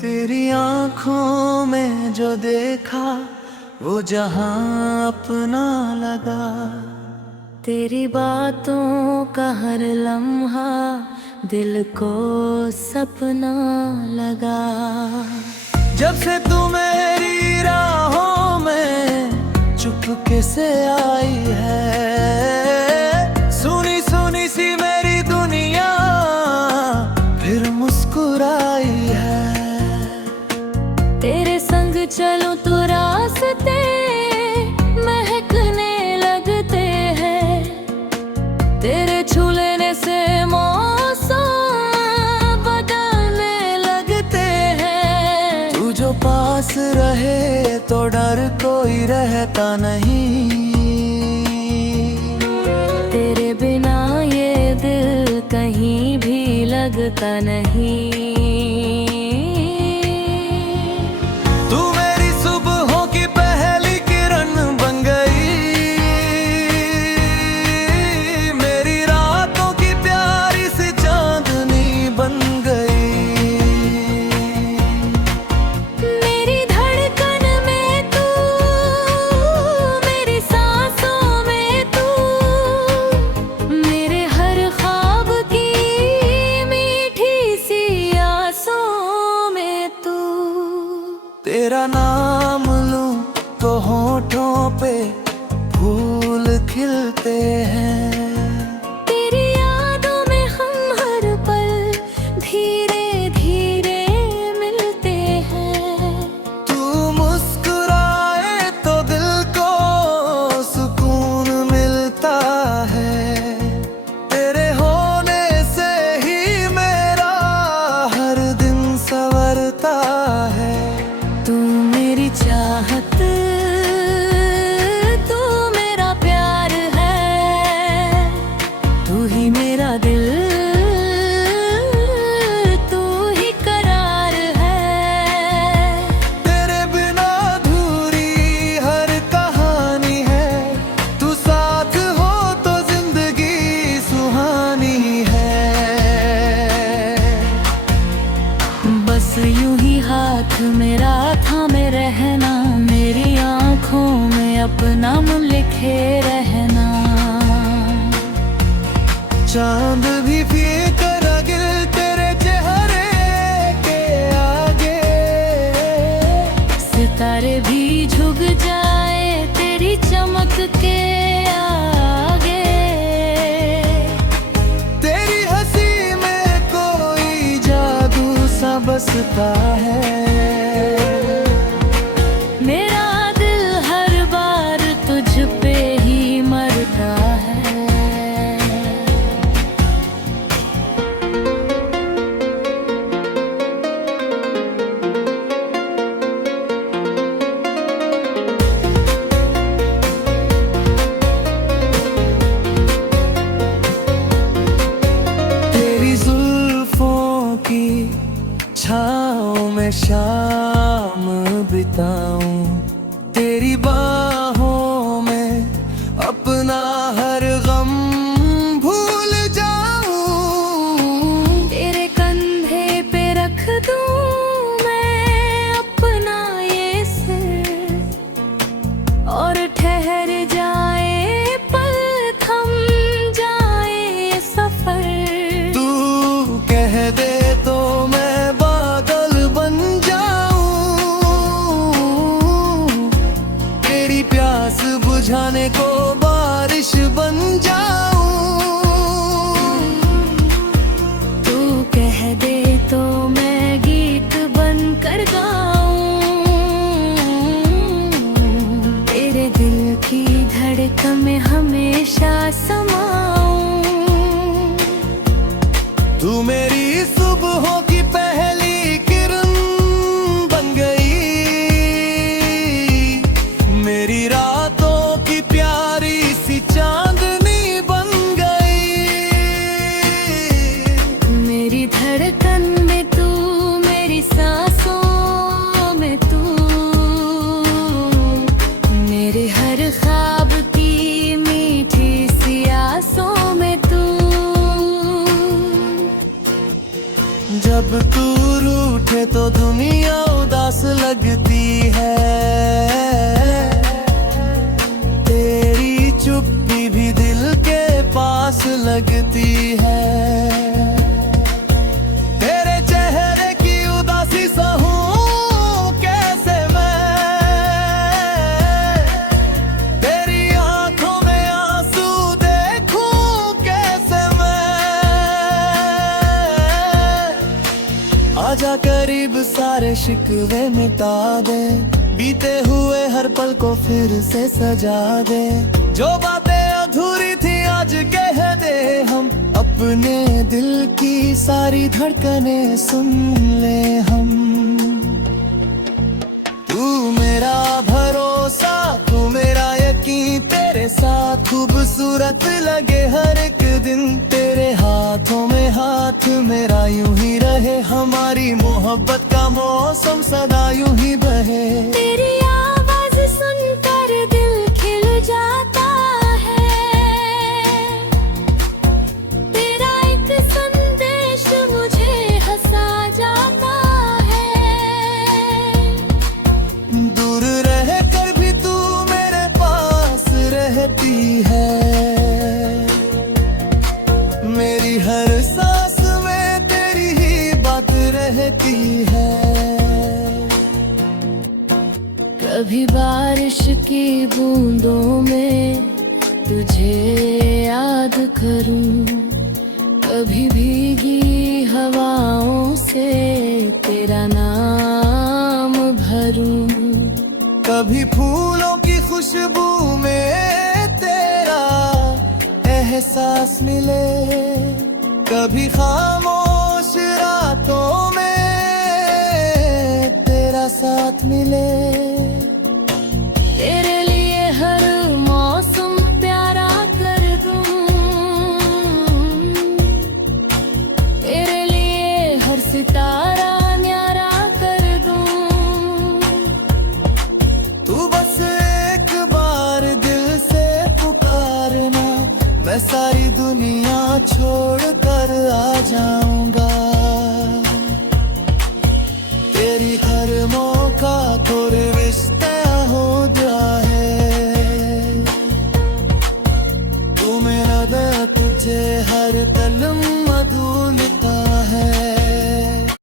तेरी आंखों में जो देखा वो जहां अपना लगा। तेरी बातों का हर लम्हा दिल को सपना लगा। जब से तू मेरी राहों में चुपके से आई है, सुनी सुनी सी मेरी दुनिया फिर मुस्कुराई है। तेरे संग चलूं तो रास्ते महकने लगते हैं, तेरे छू लेने से मौसम बदलने लगते हैं। तू जो पास रहे तो डर कोई रहता नहीं, तेरे बिना ये दिल कहीं भी लगता नहीं। तेरा नाम लूं तो होठों पे फूल खिलते हैं। तेरी यादों में हम हर पल धीरे धीरे मिलते हैं। तू मुस्कुराए तो दिल को सुकून मिलता है, तेरे होने से ही मेरा हर दिन संवरता है। तू मेरी चाहत, तू मेरा प्यार है, तू ही मेरा दिल, तू ही करार है। तेरे बिना अधूरी हर कहानी है, तू साथ हो तो जिंदगी सुहानी है। बस यूं ही हाथ मेरा थामे रहना, मेरी आंखों में अपना मन लिखे रहना। चांद भी फीका गिर तेरे चेहरे के आगे, सितारे भी झुक जाए तेरी चमक के आगे। तेरी हंसी में कोई जादू सा बसता है। मेरा दिल हर बार तुझ पे ही मरता है। तेरी जुल्फों की छाँव में शाम बिताऊं, तेरी बाहों में अपना हर गम भूल जाऊं। तेरे कंधे पे रख दूं मैं अपना ये सिर, और ठहर जाए पल, थम जाए ये सफर। तू कह दे तो मैं बादल बन जाऊं, तेरी जब तू रूठे तो दुनिया उदास लगती है, तेरी चुप्पी भी दिल के पास लगती है। तेरे चेहरे की उदासी सहूं कैसे मैं, तेरी आंखों में आंसू देखूं कैसे मैं। आजा करीब सारे शिकवे मिटा दे, बीते हुए हर पल को फिर से सजा दे। जो बातें अधूरी थी आज कह दे हम, अपने दिल की सारी धड़कनें सुन ले हम। तू मेरा भरोसा, तू मेरा यकीन, तेरे साथ खूबसूरत लगे हर एक दिन। तेरे हाथों में हाथ मेरा यूं ही रहे, हमारी मोहब्बत का मौसम सदा यूं ही बहे। तेरी आवाज सुनकर दिल खिल जाता है, तेरा एक संदेश मुझे हंसा जाता है। दूर रह कर भी तू मेरे पास रहती है, मेरी हर सांस में तेरी ही बात रहती है। कभी बारिश की बूंदों में तुझे याद करूं, कभी भीगी हवाओं से तेरा नाम भरूं। कभी फूलों की खुशबू में तेरा एहसास मिले, कभी खामोश रातों में तेरा साथ मिले। तेरे लिए हर मौसम प्यारा कर दूं, तेरे लिए हर सितारा